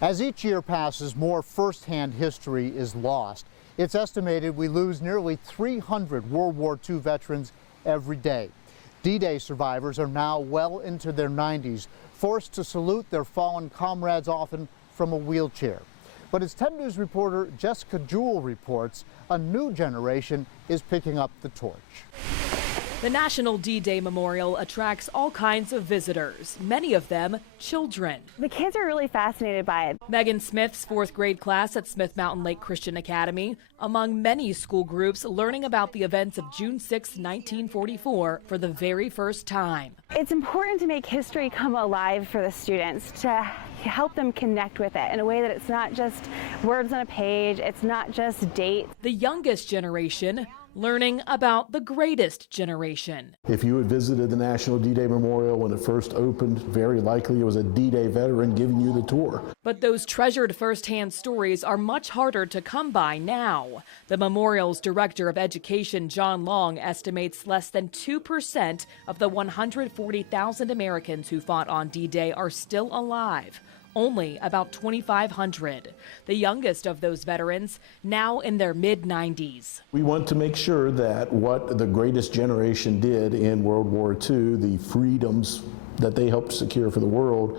As each year passes, more firsthand history is lost. It's estimated we lose nearly 300 World War II veterans every day. D-Day survivors are now well into their 90s, forced to salute their fallen comrades, often from a wheelchair. But as 10 News reporter Jessica Jewell reports, a new generation is picking up the torch. The National D-Day Memorial attracts all kinds of visitors, many of them children. The kids are really fascinated by it. Megan Smith's fourth grade class at Smith Mountain Lake Christian Academy, among many school groups learning about the events of June 6, 1944 for the very first time. It's important to make history come alive for the students, to help them connect with it in a way that it's not just words on a page, it's not just dates. The youngest generation learning about the greatest generation. If you had visited the National D-Day Memorial when it first opened, very likely it was a D-Day veteran giving you the tour. But those treasured firsthand stories are much harder to come by now. The memorial's Director of Education, John Long, estimates less than 2% of the 140,000 Americans who fought on D-Day are still alive. Only about 2,500. The youngest of those veterans now in their mid-90s. We want to make sure that what the greatest generation did in World War II, the freedoms that they helped secure for the world,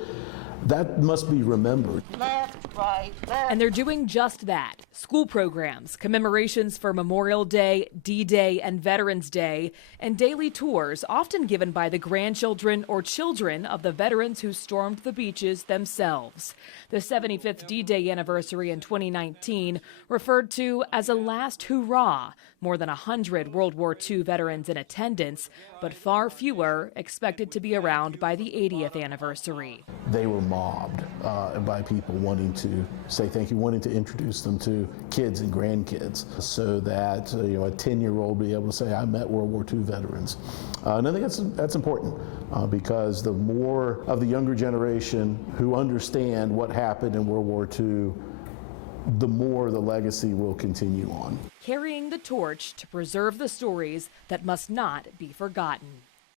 that must be remembered. Left, right, left. And they're doing just that. School programs, commemorations for Memorial Day, D-Day, and Veterans Day, and daily tours often given by the grandchildren or children of the veterans who stormed the beaches themselves. The 75th D-Day anniversary in 2019 referred to as a last hurrah. More than 100 World War II veterans in attendance, but far fewer expected to be around by the 80th anniversary. They were mobbed by people wanting to say thank you, wanting to introduce them to kids and grandkids so that a 10-year-old be able to say, I met World War II veterans. And I think that's important because the more of the younger generation who understand what happened in World War II, the more the legacy will continue on. Carrying the torch to preserve the stories that must not be forgotten.